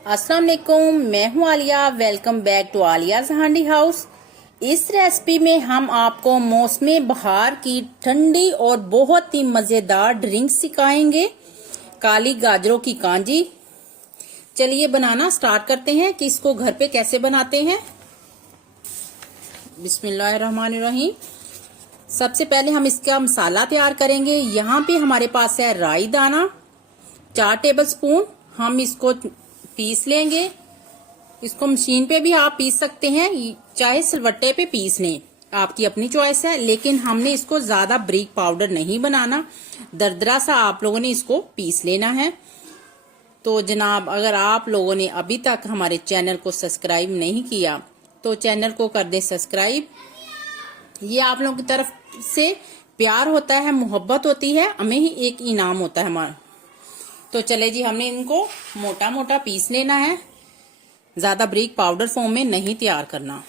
अस्सलाम वालेकुम, मैं हूं Alia. Welcome back to Alia's हांडी हाउस। इस रेसिपी में हम आपको मौसमी बहार की ठंडी और बहुत ही मजेदार ड्रिंक सिखाएंगे, काली गाजरों की कांजी। चलिए बनाना स्टार्ट करते हैं कि इसको घर पे कैसे बनाते हैं। बिस्मिल्लाहिर्रहमानिर्रहीम। सबसे पहले हम इसका मसाला तैयार करेंगे। यहाँ पे हमारे पास है राई दाना 4 टेबलस्पून। हम इसको पीस लेंगे। इसको मशीन पे भी आप पीस सकते हैं, चाहे सिलवट्टे पे पीस लें, आपकी अपनी चॉइस है। लेकिन हमने इसको ज्यादा बारीक पाउडर नहीं बनाना, दरदरा सा आप लोगों ने इसको पीस लेना है। तो जनाब, अगर आप लोगों ने अभी तक हमारे चैनल को सब्सक्राइब नहीं किया तो चैनल को कर दें सब्सक्राइब। ये आप लोगों की तरफ से प्यार होता है, मोहब्बत होती है, हमें ही एक इनाम होता है हमारा। तो चले जी, हमने इनको मोटा मोटा पीस लेना है, ज्यादा बारीक पाउडर फॉर्म में नहीं तैयार करना।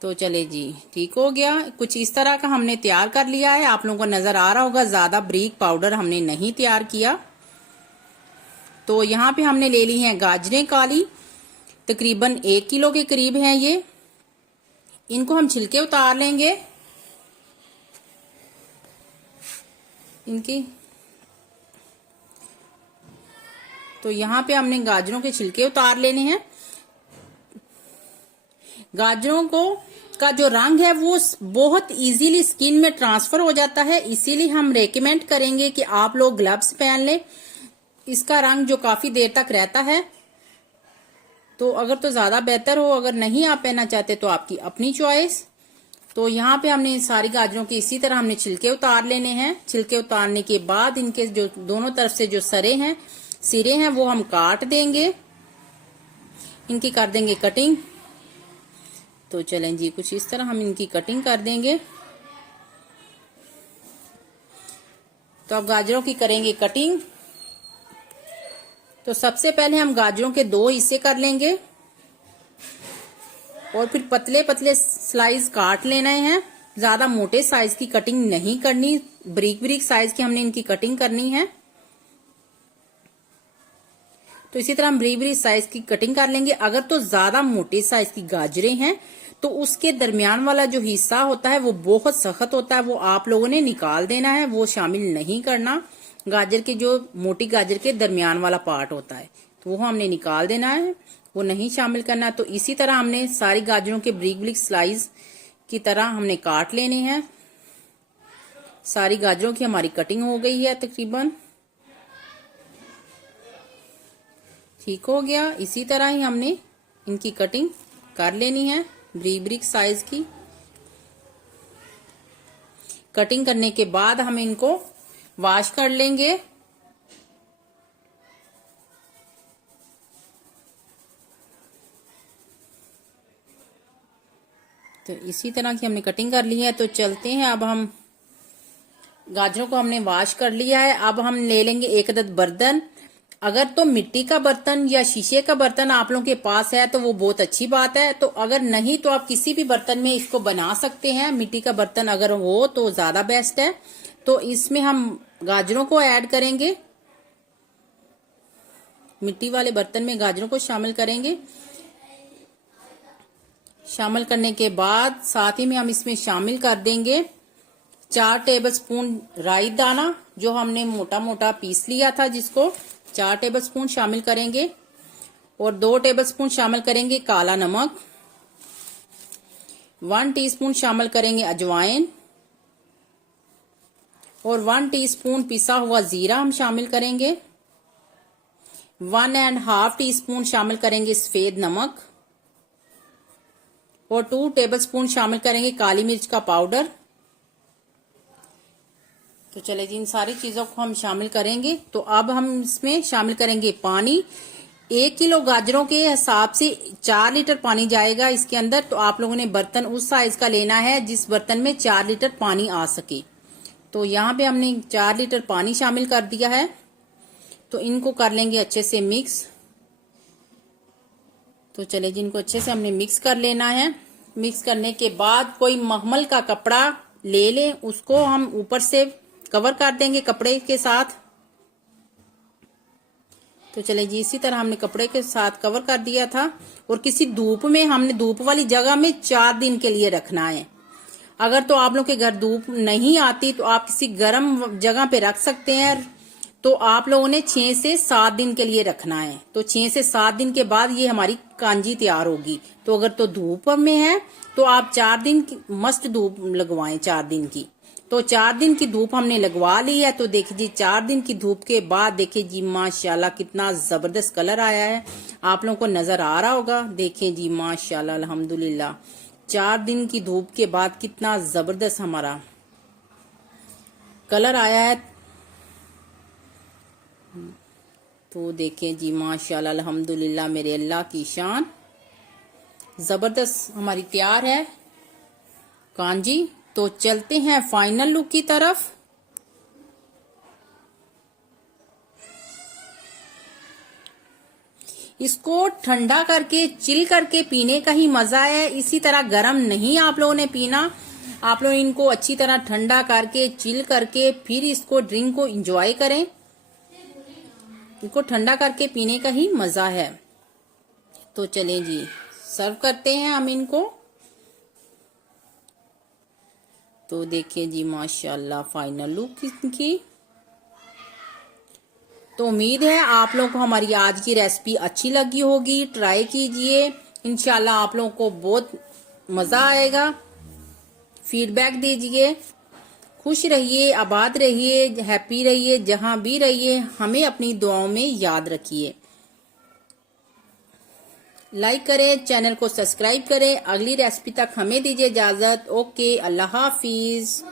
तो चले जी, ठीक हो गया। कुछ इस तरह का हमने तैयार कर लिया है। आप लोगों को नजर आ रहा होगा, ज्यादा बारीक पाउडर हमने नहीं तैयार किया। तो यहाँ पे हमने ले ली हैं गाजरें काली, तकरीबन 1 किलो के करीब हैं ये। इनको हम छिलके उतार लेंगे इनकी। तो यहाँ पे हमने गाजरों के छिलके उतार लेने हैं। गाजरों को का जो रंग है वो बहुत इजीली स्किन में ट्रांसफर हो जाता है, इसीलिए हम रेकमेंड करेंगे कि आप लोग ग्लव्स पहन लें। इसका रंग जो काफी देर तक रहता है, तो अगर तो ज्यादा बेहतर हो, अगर नहीं आप पहनना चाहते तो आपकी अपनी चॉइस। तो यहाँ पे हमने सारी गाजरों के इसी तरह हमने छिलके उतार लेने हैं। छिलके उतारने के बाद इनके जो दोनों तरफ से जो सिरे हैं वो हम काट देंगे, इनकी कर देंगे कटिंग। तो चलें जी, कुछ इस तरह हम इनकी कटिंग कर देंगे। तो अब गाजरों की करेंगे कटिंग। तो सबसे पहले हम गाजरों के 2 हिस्से कर लेंगे और फिर पतले पतले स्लाइस काट लेने हैं। ज्यादा मोटे साइज की कटिंग नहीं करनी, बारीक बारीक साइज की हमने इनकी कटिंग करनी है। तो इसी तरह हम बारीक बारीक साइज की कटिंग कर लेंगे। अगर तो ज्यादा मोटे साइज की गाजरें हैं तो उसके दरमियान वाला जो हिस्सा होता है वो बहुत सख्त होता है, वो आप लोगों ने निकाल देना है, वो शामिल नहीं करना। गाजर के जो मोटी गाजर के दरमियान वाला पार्ट होता है तो वो हमने निकाल देना है, वो नहीं शामिल करना। तो इसी तरह हमने सारी गाजरों के बारीक बारीक स्लाइस की तरह हमने काट लेने हैं। सारी गाजरों की हमारी कटिंग हो गई है तकरीबन, ठीक हो गया। इसी तरह ही हमने इनकी कटिंग कर लेनी है, बारीक बारीक साइज की कटिंग करने के बाद हम इनको वॉश कर लेंगे। तो इसी तरह की हमने कटिंग कर ली है। तो चलते हैं, अब हम गाजरों को हमने वॉश कर लिया है। अब हम ले लेंगे एक अदद बर्तन। अगर तो मिट्टी का बर्तन या शीशे का बर्तन आप लोगों के पास है तो वो बहुत अच्छी बात है। तो अगर नहीं तो आप किसी भी बर्तन में इसको बना सकते हैं। मिट्टी का बर्तन अगर हो तो ज्यादा बेस्ट है। तो इसमें हम गाजरों को ऐड करेंगे, मिट्टी वाले बर्तन में गाजरों को शामिल करेंगे। शामिल करने के बाद साथ ही में हम इसमें शामिल कर देंगे 4 टेबलस्पून राई दाना, जो हमने मोटा मोटा पीस लिया था, जिसको 4 टेबलस्पून शामिल करेंगे। और 2 टेबलस्पून शामिल करेंगे काला नमक, 1 टीस्पून शामिल करेंगे अजवाइन, और 1 टीस्पून पिसा हुआ जीरा हम शामिल करेंगे। 1.5 टीस्पून शामिल करेंगे सफेद नमक, और 2 टेबलस्पून शामिल करेंगे काली मिर्च का पाउडर। तो चले जी, इन सारी चीजों को हम शामिल करेंगे। तो अब हम इसमें शामिल करेंगे पानी। 1 किलो गाजरों के हिसाब से 4 लीटर पानी जाएगा इसके अंदर। तो आप लोगों ने बर्तन उस साइज का लेना है जिस बर्तन में 4 लीटर पानी आ सके। तो यहाँ पे हमने 4 लीटर पानी शामिल कर दिया है। तो इनको कर लेंगे अच्छे से मिक्स। तो चले जी, इनको अच्छे से हमने मिक्स कर लेना है। मिक्स करने के बाद कोई मखमल का कपड़ा ले लें, उसको हम ऊपर से कवर कर देंगे कपड़े के साथ। तो चले जी, इसी तरह हमने कपड़े के साथ कवर कर दिया था और किसी धूप में, हमने धूप वाली जगह में 4 दिन के लिए रखना है। अगर तो आप लोग के घर धूप नहीं आती तो आप किसी गर्म जगह पे रख सकते हैं। तो आप लोगों ने 6 से 7 दिन के लिए रखना है। तो 6 से 7 दिन के बाद ये हमारी कांजी तैयार होगी। तो अगर तो धूप में है तो आप 4 दिन की मस्ट धूप लगवाएं, 4 दिन की। तो 4 दिन की धूप हमने लगवा ली है। तो देखिए जी, 4 दिन की धूप के बाद देखिए जी माशाल्लाह कितना जबरदस्त कलर आया है। आप लोगों को नजर आ रहा होगा। देखिए जी माशाल्लाह अल्हम्दुलिल्लाह, 4 दिन की धूप के बाद कितना जबरदस्त हमारा कलर आया है। तो देखिए जी माशाल्लाह अल्हम्दुलिल्लाह, मेरे अल्लाह की शान, जबरदस्त हमारी तैयार है कांजी। तो चलते हैं फाइनल लुक की तरफ। इसको ठंडा करके चिल करके पीने का ही मजा है। इसी तरह गरम नहीं आप लोगों ने पीना। आप लोग इनको अच्छी तरह ठंडा करके चिल करके फिर इसको ड्रिंक को एंजॉय करें। इनको ठंडा करके पीने का ही मजा है। तो चलें जी, सर्व करते हैं हम इनको। तो देखिए जी माशाल्लाह फाइनल लुक इनकी। तो उम्मीद है आप लोगों को हमारी आज की रेसिपी अच्छी लगी होगी। ट्राई कीजिए, इंशाल्लाह आप लोगों को बहुत मजा आएगा। फीडबैक दीजिए। खुश रहिए, आबाद रहिए, हैप्पी रहिए, जहां भी रहिए। हमें अपनी दुआओं में याद रखिए। लाइक करें, चैनल को सब्सक्राइब करें। अगली रेसिपी तक हमें दीजिए इजाजत। ओके, अल्लाह हाफिज।